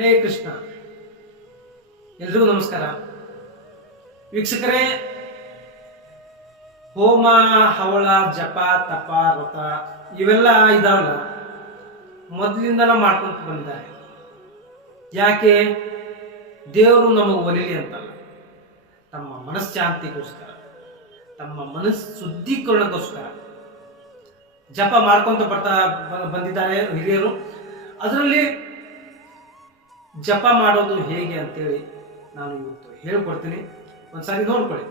ಹೇ ಕೃಷ್ಣ. ಎಲ್ರಿಗೂ ನಮಸ್ಕಾರ ವೀಕ್ಷಕರೇ. ಹೋಮ ಹವಳ ಜಪ ತಪ ವ್ರತ ಇವೆಲ್ಲ ಇದಾವಲ್ಲ, ಮೊದಲಿಂದನ ಮಾಡ್ಕೊಂತ ಬಂದಿದ್ದಾರೆ. ಯಾಕೆ? ದೇವರು ನಮಗೆ ಒಲಿಲಿ ಅಂತಲ್ಲ, ತಮ್ಮ ಮನಃಶಾಂತಿಗೋಸ್ಕರ, ತಮ್ಮ ಮನಸ್ಸು ಶುದ್ಧೀಕರಣಕ್ಕೋಸ್ಕರ ಜಪ ಮಾಡ್ಕೊಂತ ಬಂದಿದ್ದಾರೆ ಹಿರಿಯರು. ಅದರಲ್ಲಿ ಜಪ ಮಾಡೋದು ಹೇಗೆ ಅಂತೇಳಿ ನಾನು ಇವತ್ತು ಹೇಳ್ಕೊಡ್ತೀನಿ. ಒಂದ್ಸಾರಿ ನೋಡ್ಕೊಳ್ಳಿ.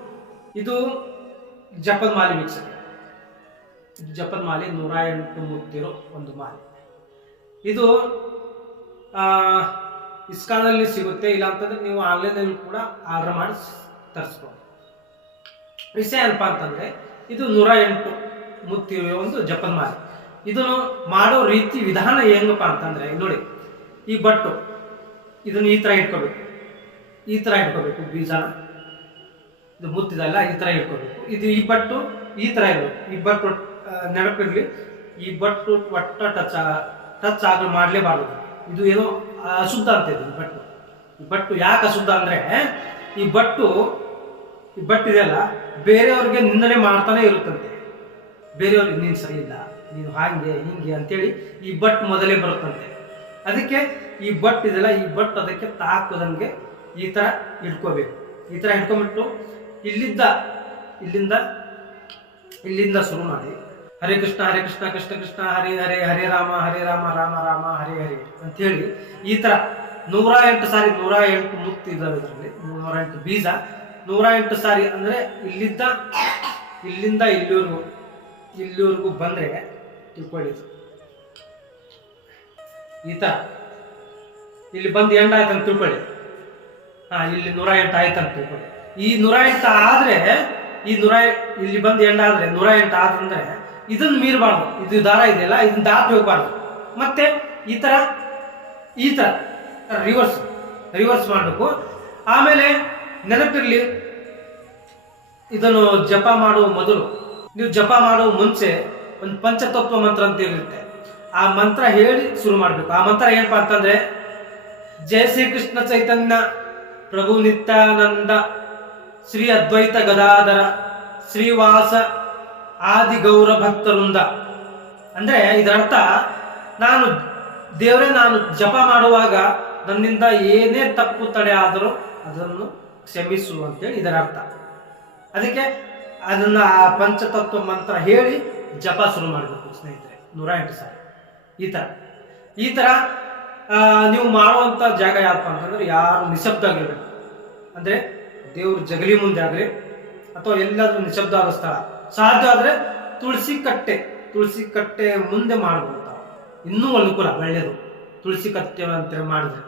ಇದು ಜಪದ ಮಾಲೆ ವೀಕ್ಷಕ. ಇದು ಜಪದ ಮಾಲೆ 108 ಮುತ್ತಿರೋ ಒಂದು ಮಾಲೆ. ಇದು ಇಸ್ಕಾನಲ್ಲಿ ಸಿಗುತ್ತೆ, ಇಲ್ಲ ಅಂತಂದ್ರೆ ನೀವು ಆನ್ಲೈನಲ್ಲಿ ಕೂಡ ಆರ್ಡರ್ ಮಾಡಿ ತರಿಸ್ಬೋದು. ವಿಷಯ ಏನಪ್ಪ ಅಂತಂದ್ರೆ, ಇದು 108 ಮುತ್ತಿರೋ ಒಂದು ಜಪದ ಮಾಲೆ. ಇದನ್ನು ಮಾಡೋ ರೀತಿ ವಿಧಾನ ಹೆಂಗಪ್ಪ ಅಂತಂದ್ರೆ ನೋಡಿ, ಈ ಬಟ್ಟು ಇದನ್ನು ಈ ತರ ಇಟ್ಕೋಬೇಕು, ಈ ತರ ಇಟ್ಕೋಬೇಕು. ಬೀಜನ ಇದು ಮುತ್ತಿದಲ್ಲ, ಈ ತರ ಇಟ್ಕೋಬೇಕು. ಇದು ಈ ಬಟ್ಟು ಈ ತರ ಇರಬೇಕು. ಈ ಬಟ್ಟು ನೆನಪಿರ್ಲಿ, ಈ ಬಟ್ಟು ಒಟ್ಟ ಟಚ್ ಮಾಡ್ಲೇಬಾರ್ದು. ಇದು ಏನೋ ಅಶುದ್ಧ ಅಂತ ಇದೆ ಈ ಬಟ್ಟು. ಯಾಕೆ ಅಶುದ್ಧ ಅಂದ್ರೆ, ಈ ಬಟ್ಟು ಇದೆಯಲ್ಲ, ಬೇರೆಯವ್ರಿಗೆ ನಿಂದನೆ ಮಾಡ್ತಾನೆ ಇರುತ್ತಂತೆ. ಬೇರೆಯವ್ರಿಗೆ ನೀನು ಸರಿ ಇಲ್ಲ, ನೀನು ಹಾಗೆ ಹಿಂಗೆ ಅಂತೇಳಿ ಈ ಬಟ್ ಮೊದಲೇ ಬರುತ್ತಂತೆ. ಅದಕ್ಕೆ ಈ ಬಟ್ ಇದೆಯಲ್ಲ, ಈ ಬಟ್ ಅದಕ್ಕೆ ತಾಕದಂಗೆ ಈ ತರ ಇಟ್ಕೋಬೇಕು. ಈ ತರ ಇಟ್ಕೊಂಡ್ಬಿಟ್ಟು ಇಲ್ಲಿಂದ ಶುರು ಮಾಡಿ ಹರೇ ಕೃಷ್ಣ ಕೃಷ್ಣ ಕೃಷ್ಣ ಹರೇ ಹರೇ, ಹರೇ ರಾಮ ರಾಮ ರಾಮ ಹರೇ ಹರೇ ಅಂತೇಳಿ ಈ ತರ 108 ಸಾರಿ, 108 ಮುತ್ತು ಇದಾವೆ ಇದರಲ್ಲಿ, 108 ಬೀಜ, 108 ಸಾರಿ ಅಂದ್ರೆ ಇಲ್ಲಿಂದ ಇಲ್ಲಿವರೆಗೂ ಬಂದ್ರೆ ತಿಳ್ಕೊಳ್ಳಿ. ಈ ತರ ಇಲ್ಲಿ ಬಂದು ಎಂಡ್ ಆಯ್ತು ಅಂತ ತಿಳ್ಕೊಳ್ಳಿ. ಇಲ್ಲಿ 108 ಆಯ್ತು ಅಂತ ತಿಳ್ಕೊಳ್ಳಿ. ಈ 108 ಆದ್ರೆ ಇಲ್ಲಿ ಬಂದು ಎಂಡ್ ಆದ್ರೆ 108 ಆದ್ರೆ ಇದನ್ನ ಮೀರಬಾರ್ದು. ಇದು ದಾರ ಇದೆಯಲ್ಲ, ಇದನ್ನ ದಾಟಿ ಹೋಗ್ಬಾರ್ದು. ಮತ್ತೆ ಈ ತರ ರಿವರ್ಸ್ ಮಾಡಬೇಕು. ಆಮೇಲೆ ನೆನಪಿರ್ಲಿ, ಇದನ್ನು ಜಪ ಮಾಡುವ ಮೊದಲು, ನೀವು ಜಪ ಮಾಡುವ ಮುಂಚೆ ಒಂದು ಪಂಚತತ್ವ ಮಂತ್ರ ಅಂತ ಇರುತ್ತೆ. ಆ ಮಂತ್ರ ಹೇಳಿ ಶುರು ಮಾಡ್ಬೇಕು. ಆ ಮಂತ್ರ ಏನಪ್ಪಾ ಅಂತಂದ್ರೆ, ಜಯ ಶ್ರೀ ಕೃಷ್ಣ ಚೈತನ್ಯ ಪ್ರಭು ನಿತ್ಯಾನಂದ ಶ್ರೀ ಅದ್ವೈತ ಗದಾಧರ ಶ್ರೀವಾಸ ಆದಿ ಗೌರ ಭಕ್ತವೃಂದ. ಅಂದ್ರೆ ಇದರರ್ಥ, ನಾನು ಜಪ ಮಾಡುವಾಗ ನನ್ನಿಂದ ಏನೇ ತಪ್ಪು ತಡೆ ಆದರೂ ಅದನ್ನು ಕ್ಷಮಿಸು ಅಂತೇಳಿ ಇದರ ಅರ್ಥ. ಅದಕ್ಕೆ ಅದನ್ನ ಆ ಪಂಚತತ್ವ ಮಂತ್ರ ಹೇಳಿ ಜಪ ಶುರು ಮಾಡಬೇಕು ಸ್ನೇಹಿತರೆ, 108 ಸಾರಿ. ಈ ತರ ನೀವು ಮಾಡುವಂತ ಜಾಗ ಯಾವಪ್ಪ ಅಂತಂದ್ರೆ, ಯಾರು ನಿಶಬ್ದ ಆಗಿರ್ಬೇಕು. ಅಂದ್ರೆ ದೇವ್ರ ಜಗಲಿ ಮುಂದೆ ಆಗ್ಲಿ ಅಥವಾ ಎಲ್ಲಾದ್ರೂ ನಿಶಬ್ದ ಆದ ಸ್ಥಳ, ಸಾಧ್ಯ ಆದ್ರೆ ತುಳಸಿ ಕಟ್ಟೆ ಮುಂದೆ ಮಾಡ್ಬೋದು. ಇನ್ನೂ ಅನುಕೂಲ, ಒಳ್ಳೆಯದು ತುಳಸಿ ಕಟ್ಟೆ ಅಂತ ಮಾಡಿದ್ರೆ.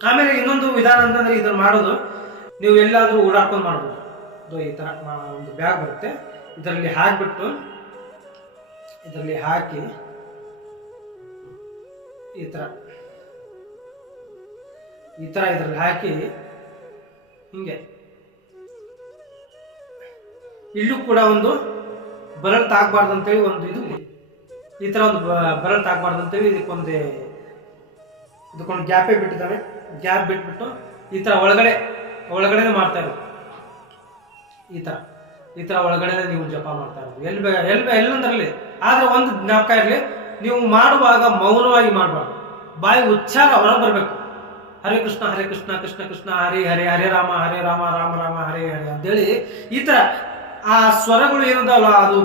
ಆಮೇಲೆ ಇನ್ನೊಂದು ವಿಧಾನ ಅಂತಂದ್ರೆ, ಇದನ್ನ ಮಾಡೋದು ನೀವು ಎಲ್ಲಾದ್ರೂ ಓಡಾಡ್ಕೊಂಡು ಮಾಡ್ಬೋದು. ಈ ತರ ಒಂದು ಬ್ಯಾಗ್ ಬರುತ್ತೆ, ಇದರಲ್ಲಿ ಹಾಕಿ ಈ ತರ ಇದರಲ್ಲಿ ಹಾಕಿ ಹಿಂಗೆ ಇಲ್ಲೂ ಕೂಡ ಒಂದು ಬರಲ್ ತಾಕಬಾರ್ದು ಅಂತೇಳಿ ಒಂದು ಇದು, ಈ ತರ ಒಂದು ಬರಲ್ ತಾಕಬಾರ್ದು ಅಂತೇಳಿ ಇದಕ್ಕೊಂದು ಗ್ಯಾಪೇ ಬಿಟ್ಟಿದ್ದಾನೆ. ಗ್ಯಾಪ್ ಬಿಟ್ಬಿಟ್ಟು ಈ ತರ ಒಳಗಡೆನೆ ಮಾಡ್ತಾ ಇರೋದು. ಈ ತರ ಒಳಗಡೆ ನೀವು ಜಪ ಮಾಡ್ತಾ ಇರೋದು. ಎಲ್ಲಂದ್ರಲ್ಲಿ. ಆದ್ರೆ ಒಂದು ಜ್ಞಾಪಕ ಇರಲಿ, ನೀವು ಮಾಡುವಾಗ ಮೌನವಾಗಿ ಮಾಡಬಾರ್ದು, ಬಾಯಿ ಉಚ್ಚಾರ ಹೊರ ಬರಬೇಕು. ಹರೇ ಕೃಷ್ಣ ಕೃಷ್ಣ ಕೃಷ್ಣ ಹರೇ ಹರೇ, ಹರೇ ರಾಮ ರಾಮ ರಾಮ ಹರೇ ಹರೇ ಅಂತೇಳಿ ಈ ತರ ಆ ಸ್ವರಗಳು ಏನದಾವಲ್ಲ, ಅದು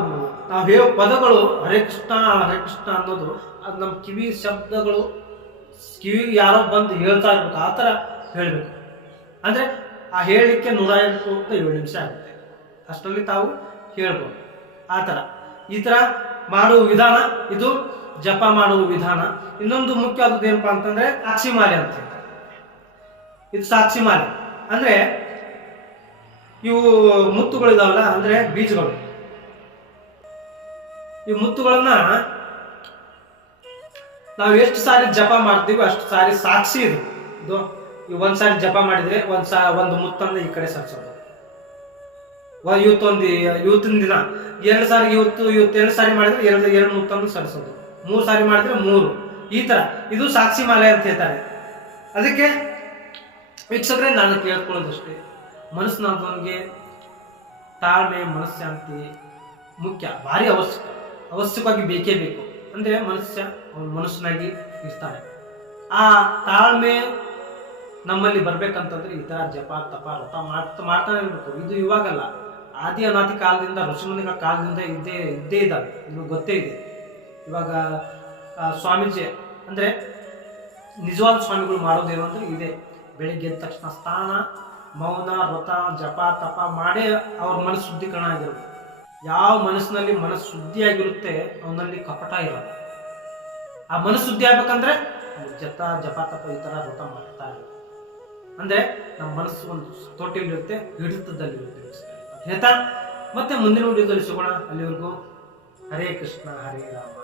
ನಾವು ಹೇಳೋ ಪದಗಳು ಹರೇ ಕೃಷ್ಣ ಅನ್ನೋದು, ಅದು ನಮ್ಮ ಕಿವಿ ಶಬ್ದಗಳು, ಕಿವಿಗೆ ಯಾರೋ ಬಂದು ಹೇಳ್ತಾ ಇರ್ಬೇಕು. ಆ ತರ ಹೇಳ್ಬೇಕು. ಅಂದ್ರೆ ಆ ಹೇಳಲಿಕ್ಕೆ 107 ನಿಮಿಷ ಆಗುತ್ತೆ. ಅಷ್ಟರಲ್ಲಿ ತಾವು ಹೇಳ್ಬೋದು. ಈ ತರ ಮಾಡುವ ವಿಧಾನ, ಇದು ಜಪ ಮಾಡುವ ವಿಧಾನ. ಇನ್ನೊಂದು ಮುಖ್ಯವಾದದ್ದು ಏನಪ್ಪಾ ಅಂತಂದ್ರೆ, ಸಾಕ್ಷಿ ಮಾಲೆ ಅಂತ. ಇದು ಸಾಕ್ಷಿ ಮಾಲೆ ಅಂದ್ರೆ, ಇವು ಮುತ್ತುಗಳಿದಾವಲ್ಲ, ಅಂದ್ರೆ ಬೀಜಗಳು. ಈ ಮುತ್ತುಗಳನ್ನ ನಾವು ಎಷ್ಟು ಸಾರಿ ಜಪ ಮಾಡ್ತೀವಿ ಅಷ್ಟು ಸಾರಿ ಸಾಕ್ಷಿ ಇದು. ಒಂದ್ಸಾರಿ ಜಪ ಮಾಡಿದ್ರೆ ಒಂದು ಮುತ್ತನ್ನ ಈ ಕಡೆ ಸರ್ಸೋದು. ಇವತ್ತಿನ ದಿನ 2 ಸಾರಿ, ಇವತ್ತು 2 ಸಾರಿ ಮಾಡಿದ್ರೆ 2 ಮುತ್ತನ್ನು ಸರ್ಸೋದು. 3 ಸಾರಿ ಮಾಡಿದ್ರೆ 3. ಈ ತರ ಇದು ಸಾಕ್ಷಿ ಮಾಲೆ ಅಂತ ಹೇಳ್ತಾರೆ. ಅದಕ್ಕೆ ವೀಕ್ಷಕರೇ, ನಾನು ಕೇಳ್ಕೊಳ್ಳೋದಷ್ಟೇ, ಮನಸ್ಸಿನಾದವನಿಗೆ ತಾಳ್ಮೆ, ಮನಃಶಾಂತಿ ಮುಖ್ಯ, ಭಾರಿ ಅವಶ್ಯಕವಾಗಿ ಬೇಕೇ ಬೇಕು. ಅಂದರೆ ಮನುಷ್ಯ ಅವನ ಮನಸ್ಸಿನಾಗಿ ಇರ್ತಾನೆ. ಆ ತಾಳ್ಮೆ ನಮ್ಮಲ್ಲಿ ಬರ್ಬೇಕಂತಂದ್ರೆ ಈ ತರ ಜಪ ತಪ ವ್ರತ ಮಾಡ್ತಾನೆ ಇರ್ಬೇಕು. ಇದು ಇವಾಗಲ್ಲ, ಆದಿ ಅನಾದಿ ಕಾಲದಿಂದ, ಋಷಿಮುನಿಗಳ ಕಾಲದಿಂದ ಇದ್ದೇ ಇದ್ದಾವೆ, ನಿಮಗೆ ಗೊತ್ತೇ ಇದೆ. ಇವಾಗ ಸ್ವಾಮೀಜಿ ಅಂದ್ರೆ ನಿಜವಾದ ಸ್ವಾಮಿಗಳು ಮಾಡೋದೇನು ಅಂದ್ರೆ ಇದೆ, ಬೆಳಿಗ್ಗೆ ಎದ್ದ ತಕ್ಷಣ ಸ್ನಾನ, ಮೌನ, ವ್ರತ, ಜಪ ತಪ ಮಾಡಿ ಅವ್ರ ಮನಸ್ಸು ಶುದ್ಧೀಕರಣ ಆಗಿರುತ್ತೆ. ಯಾವ ಮನಸ್ಸಿನಲ್ಲಿ ಮನಸ್ಸು ಶುದ್ಧಿಯಾಗಿರುತ್ತೆ ಅವನಲ್ಲಿ ಕಪಟ ಇರಲ್ಲ. ಆ ಮನಸ್ಸು ಶುದ್ಧಿ ಆಗ್ಬೇಕಂದ್ರೆ ಜಪ ತಪ ಈ ತರ ವ್ರತ ಮಾಡ್ತಾ ಇರುತ್ತೆ. ಅಂದ್ರೆ ನಮ್ಮ ಮನಸ್ಸು ಒಂದು ತೋಟಿಯಲ್ಲಿರುತ್ತೆ, ಹಿಡಿತದಲ್ಲಿರುತ್ತೆ ಹೇಳ್ತಾ ಮತ್ತೆ ಮುಂದಿನ ವಿಡಿಯೋದಲ್ಲಿ ಸಿಗೋಣ. ಅಲ್ಲಿವರೆಗೂ ಹರೇ ಕೃಷ್ಣ ಹರೇ ರಾಮ.